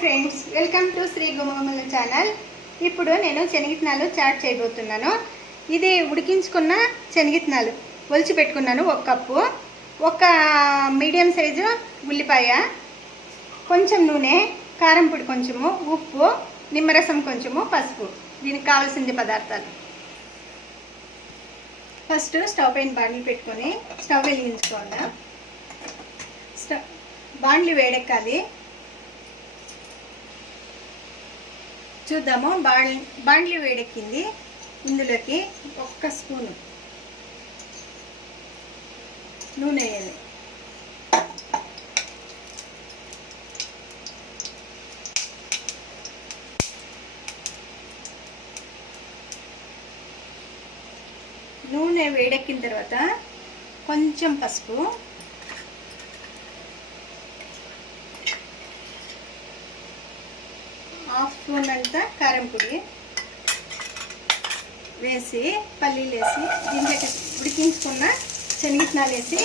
Friends, welcome to Sri Gumagumala channel. ఇప్పుడు నేను శనగిత్తనాలు chat చేయబోతున్నాను. ఇది ఉడికించుకున్న శనగిత్తనాలు ఒలిచి పెట్టుకున్నాను. ఒక కప్పు, ఒక మీడియం సైజు ఉల్లిపాయ, కొంచెం నూనె, కారం పొడి కొంచెము, ఉప్పు, నిమ్మరసం కొంచెము, పసుపు. దీనికి కావాల్సిన పదార్థాలు. ఫస్ట్ స్టవ్ పైన బాండ్లు పెట్టుకొని స్టవ్ వెలిగించుకోవాలి. బాండ్లు వేడెక్కాలి. చూద్దాము. బాండ్లు వేడెక్కింది. ఇందులోకి ఒక్క స్పూను నూనె వేయాలి. నూనె వేడెక్కిన తర్వాత కొంచెం పసుపు, హాఫ్ స్పూన్ అంతా కారం పొడి వేసి, పల్లీలు వేసి, దీంట్లోకి ఉడికించుకున్న శనగిత్తనాలు వేసి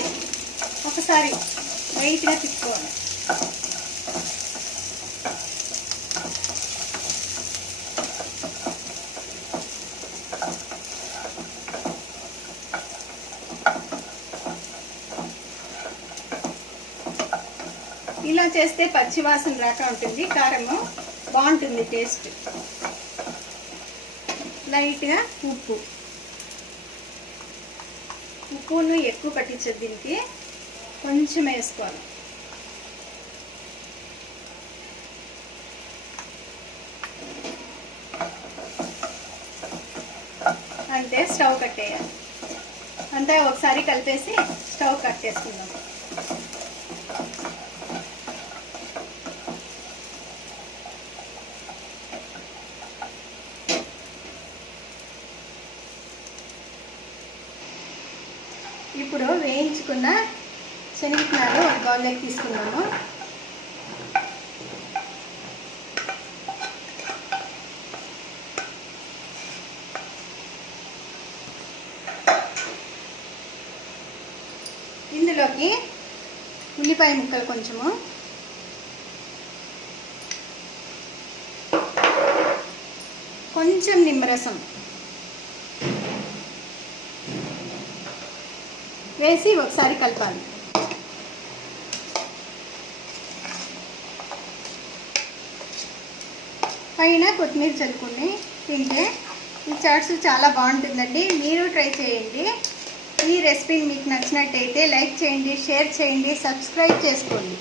ఒకసారి లైట్గా తిప్పుకోవాలి. ఇలా చేస్తే పచ్చివాసన రాక ఉంటుంది. కారము బాగుంటుంది, టేస్ట్. లైట్గా ఉప్పును ఎక్కువ పట్టించదు, దీనికి కొంచెం వేసుకోవాలి. అంటే స్టవ్ కట్టేయాలి. అంతా ఒకసారి కలిపేసి స్టవ్ కట్టేసుకుందాం. ఇప్పుడు వేయించుకున్న శనగిత్తనాలు ఒక బౌల్లోకి తీసుకున్నాము. ఇందులోకి ఉల్లిపాయ ముక్కలు కొంచెము, కొంచెం నిమ్మరసం వేసి ఒకసారి కలపాలి. పైన కొత్తిమీర చల్లుకుని తింటే ఈ చాట్స్ చాలా బాగుంటుందండి. మీరు ట్రై చేయండి. ఈ రెసిపీ మీకు నచ్చినట్టయితే లైక్ చేయండి, షేర్ చేయండి, సబ్స్క్రైబ్ చేసుకోండి.